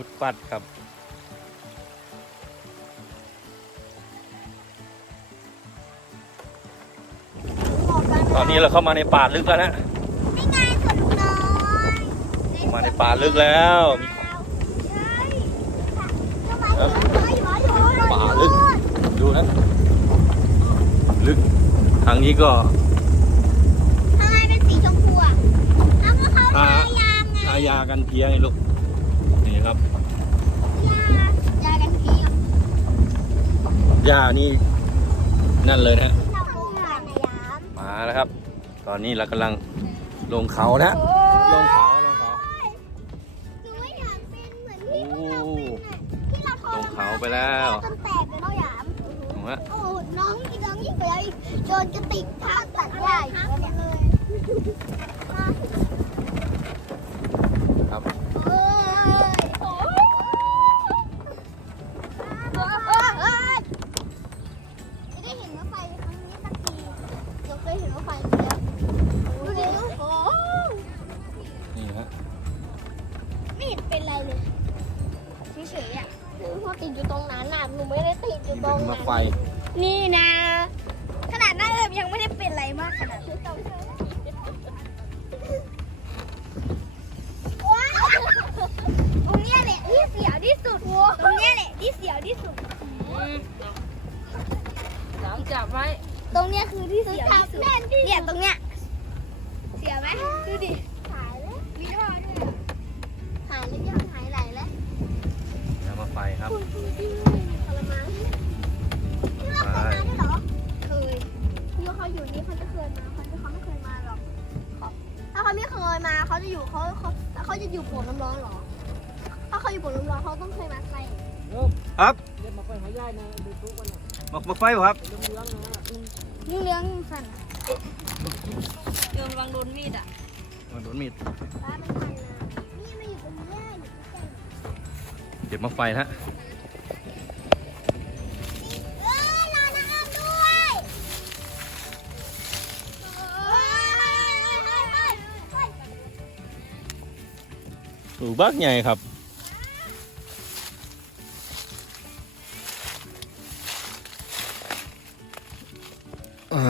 ฟุตปัดครับ ตอนนี้เราเข้ามาในป่าลึกแล้วนะ มาในป่าลึกแล้วใช่ป่าลึก ดูนะ ลึก ทางนี้ก็ทำไมเป็นสีชมพูอะเอาก็เขาทาทายางไงทายากันเพียไงลูก ครับยายากันผีอยู่หญ้านี่นั่นเลยนะเราโกงกันยามมาแล้วครับ ตอนนี้เรากำลังลงเขานะลงเขาลงเขา หนูไม่อยากเป็นเหมือนที่พวกเราเป็นน่ะที่เราทรลงมานเขาไปแล้ว จนแตกเลยเราหยามถูกไหมโอ้น้องอีน้องยิ่งไปแล้วอีกโดนกระติกทับตัดใหญ่เลย เป็นงมานั้นไฟ นี่นะ ขนาดหน้าเอิมยังไม่ได้เป็นอะไรมากขนาดนี้ตรงว้าวตรงเนี้ยแหละที่เสียวที่สุดตรงเนี้ยแหละที่เสียวที่สุด หลังจับไว้ตรงเนี้ยคือที่เสียวที่สุดเนี่ยตรงเนี้ยเสียวไหมดูดิหายแล้วมีท่อด้วยอะหายแล้วยังหายไหลแล้ว น้ำมาไฟครับคุ อยู่เขาเขาเขาจะอยู่โป่งน้ำร้อนเหรอ ถ้าเขาอยู่โป่งน้ำร้อนเขาต้องเคยมาใส่ครับเรียกมาไปหายายนะดูทุกวันน่ะมามาไฟบ่ครับเรื่องเรื่องนะนี่เลี้ยงสั่นเรื่องวังโดนมีดอะมาโดนมีดป้าไม่ทันนะนี่มาอยู่ตรงนี้อยู่ใกล้เก็บมาไฟนะฮะ ลูกบักใหญ่ครับอ่า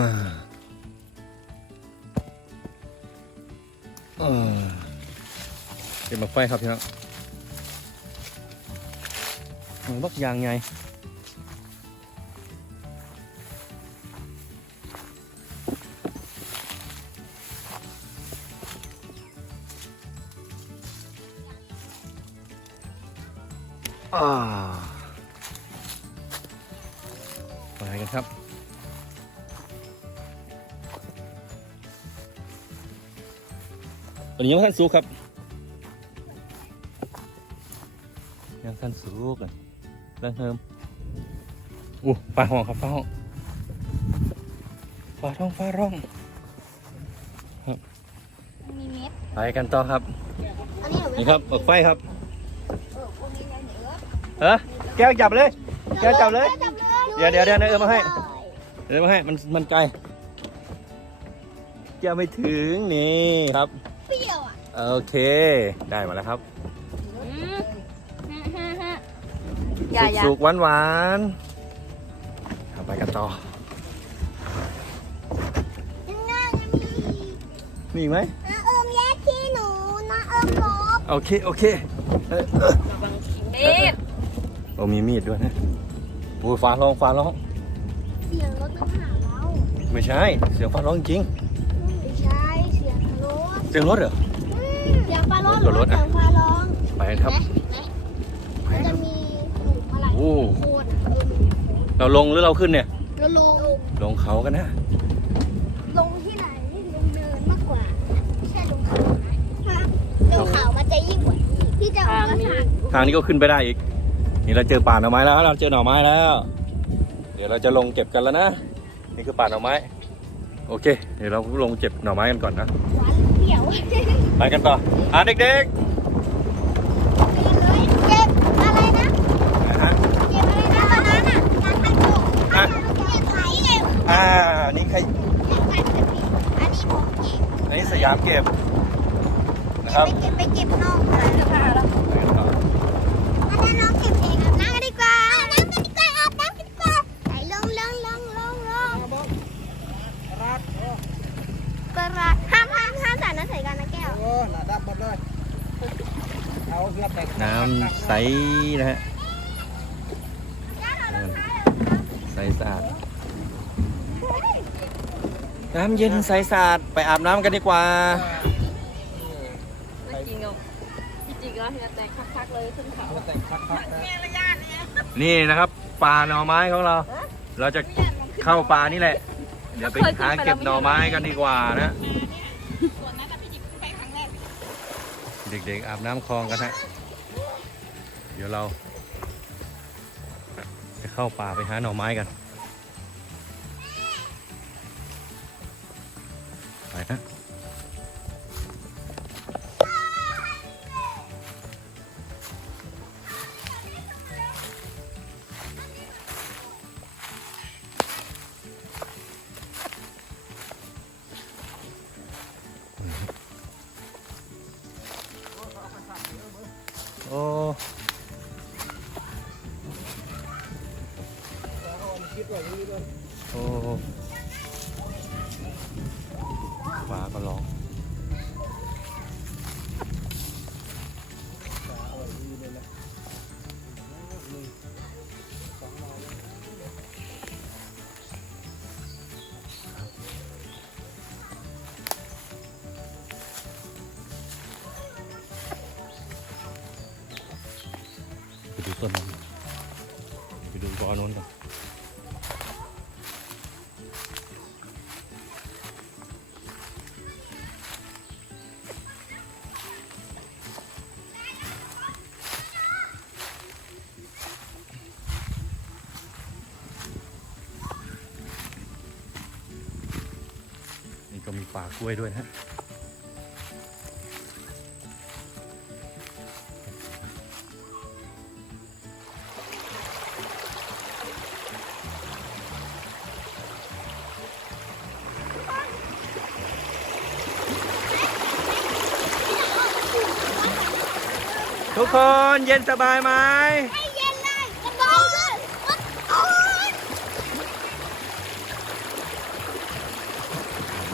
เออเก็บมาไฟครับพี่น้องโอ้ยบักยางใหญ่ ไปกันครับวันนี้ยังท่านสุกครับ ยังท่านสุกเลยเรื่องเทิมอู้ฟ้าห้องครับฟ้าห้องฟ้าร้องฟ้าร้องมีเม็ดไปกันต่อครับอันนี้หนูนี่ครับเปิดไฟครับ เออพวกนี้เนี่ย เยอะเออแก้วจับเลย แก้วจับเลยจับเลย เดี๋ยวเดี๋ยวเดี๋ยวเดี๋ยวมาให้ เดี๋ยวมาให้มันมันไกลแก้วไม่ถึงนี่ครับเปรี้ยวอะโอเค ได้มาแล้วครับอย่าอย่าสุกๆหวานๆเอาไปกันต่อยังไงยังมีอีกมีอีกไหมน้าเอิมแยกที่หนูนะเอิมลบโอเค โอเคเออเออ ระวังมีด โอ้มีมีดด้วยนะโอ้ยฟ้าร้องฟ้าร้อง เสียงรถต้องหาเราไม่ใช่ เสียงฟ้าร้องจริง ไม่ใช่เสียงรถเสียงรถเหรอ เสียงฟ้าร้องหรรือถว่าอะเสียงฟ้าร้องไปกันครับไหนมันจะมีหลุมอะไรโอ้ โคนอะเราลงหรือเราขึ้นเนี่ยแล้วลงลงเขากันนะ ลงที่ไหนลงเนินมากกว่าไม่ใช่ลงเขานะลงเขามันจะยิ่งกว่านี้พี่จะเอามาทางทางนี้ก็ขึ้นไปได้อีก นี่เราเจอป่าหน่อไม้แล้ว เราเจอหน่อไม้แล้ว เดี๋ยวเราจะลงเก็บกันแล้วนะ นี่คือป่าหน่อไม้ โอเค เดี๋ยวเราลงเก็บหน่อไม้กันก่อนนะหวานเปรี้ยวไปกันต่อ อ่าเด็กเจ็บอะไรนะ ๆนะฮะเจ็บอะไรนะตอนนั้นอะงานพันโกอะเจ็บไหลเจ็บอ่านี่ใครอันนี้ผมเก็บอันนี้สยามเก็บนะครับ ไปเก็บไปเก็บนอกอะไร เสื้อผ้าแล้ว ไปกันต่อ จะลองเก็บเองอาบน้ำกันดีกว่าอาบน้ำกันดีกว่าอาบน้ำกันดีกว่าไหนลงลงลงลงลง รัดโอ้ กระไรห้ามห้ามห้ามใส่น้ำใส่กันนะแก้ว โหหน้าดำหมดเลย เอาเสื้อแต่ง น้ำใสนะฮะใสสะอาด น้ำเย็นใสสะอาดไปอาบน้ำกันดีกว่าไม่จริงหรอกที่จริงแล้วเฮียแต่คักๆเลยขึ้นเขาเสื้อแต่งคักๆนะนี่นะครับป่าหน่อไม้ของเรา เราจะเข้าป่านี่แหละ เดี๋ยวไปหาเก็บหน่อไม้กันดีกว่านะเด็กๆอาบน้ำคลองกันฮะ เดี๋ยวเรา จะเข้าป่าไปหาหน่อไม้กัน ไปดูกอโน้นกันนี่ก็มีป่ากล้วยด้วยนะ คนเย็นสบายไหมให้เย็นเลยกระเป๋าด้วย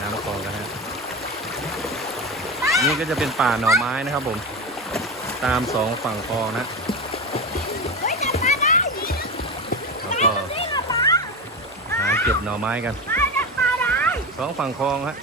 น้ำคลองกันฮะนี่ก็จะเป็นป่าหน่อไม้นะครับผม ตามสองฝั่งคลองนะเฮ้ยจับปลาได้แล้วก็หรอปลาหาเก็บหน่อไม้กันปลาจับปลาได้สองฝั่งคลองฮะ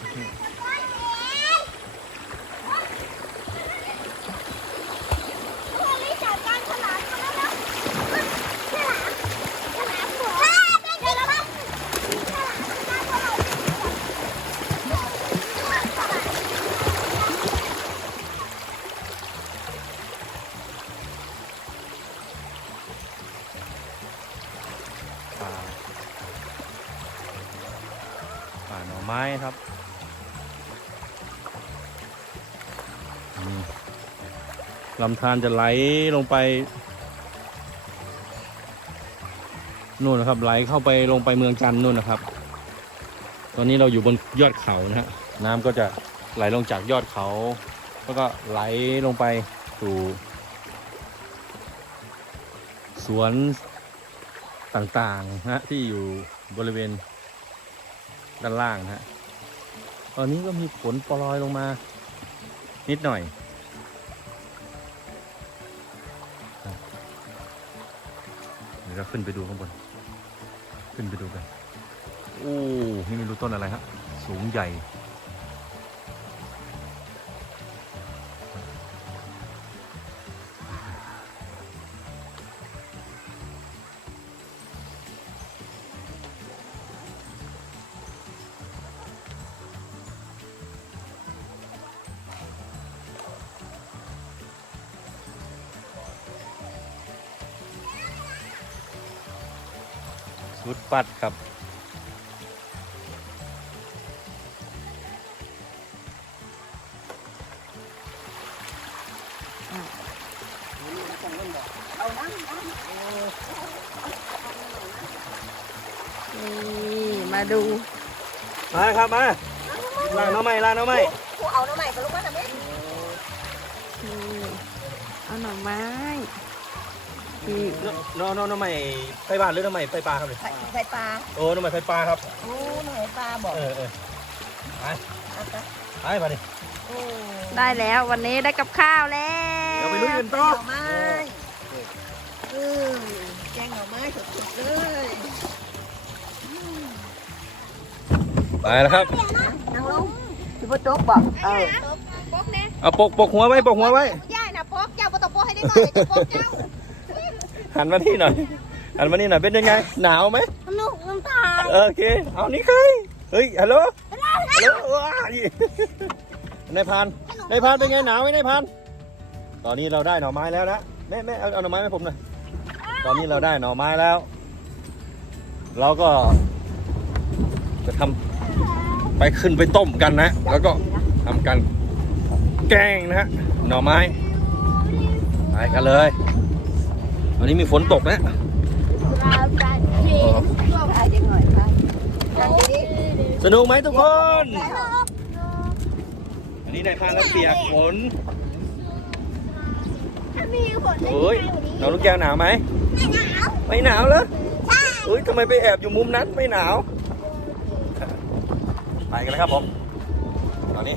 ป่า ป่าหน่อไม้ครับลำธารจะไหลลงไปนู่นนะครับ ไหลเข้าไปลงไปเมืองจันนู่นนะครับ ตอนนี้เราอยู่บนยอดเขานะฮะน้ำก็จะไหลลงจากยอดเขา แล้วก็ไหลลงไปสู่สวน ต่างๆนะฮะที่อยู่บริเวณด้านล่างนะฮะตอนนี้ก็มีฝนปลอยลงมา นิดหน่อย เดี๋ยวเราขึ้นไปดูข้างบน ขึ้นไปดูกัน โอ้ นี่ไม่รู้ต้นอะไรฮะ สูงใหญ่ ชุดปัดครับ นี่มาดู มาครับมาล่างน้องไม่ล่างน้องไม่ผูเอาหน่อไม้กับลูกมาทำไมนี่เอาหน่อไม้ ที่น้องน้องน้องใหม่ไฟบ้านหรือน้องใหม่ไฟปลาครับเนี่ยไฟไฟปลาโอ้น้องใหม่ไฟปลาครับ โอ้หน่อยปลาบอกเออเออไปเอาไปไปมาดิโอ้ได้แล้ววันนี้ได้กับข้าวแล้วเดี๋ยวไปลุยกันแกต่อน่อไม้เออแกงหน่อไม้สดๆเลยไปแล้วครับนั่งลงพี่พ่อโจ๊กบอกเออปกเอาปกปกหัวไว้ปกหัวไว้ ย่านะโป๊กเจ้าบ่ต้องโป๊กให้ได้หน่อยจะโป๊กเจ้า หันมาที่หน่อยหันมานี่หน่อยเป็นยังไง หนาวไหมลูกน้ำตาลโอเค เอานี่ใครเฮ้ยฮัลโหลฮัลโหลว้ายนายพรานนายพรานเป็นไงหนาวไหมนายพรานตอนนี้เราได้หน่อไม้แล้วนะแม่แม่เอาเอาหน่อไม้ให้ผมหน่อยตอนนี้เราได้หน่อไม้แล้ว เราก็ จะทำไปขึ้นไปต้มกันนะ แล้วก็ทำกันแกงนะฮะหน่อไม้ไปกันเลย วันนี้มีฝนตกนะเราจะเห็นใช่ยังหน่อยครับอย่างนี้สนุกไหมทุกคนแล้วอันนี้นายพรานก็เปียกฝนถ้ามีฝนไม่โอ้ยมีวันนี้น้องลูกแก้วหนาวไหมหนาวไม่หนาวเหรอใช่เฮ้ยทำไมไปแอบอยู่มุมนั้นไม่หนาว ไปกันแล้วครับผมตอนนี้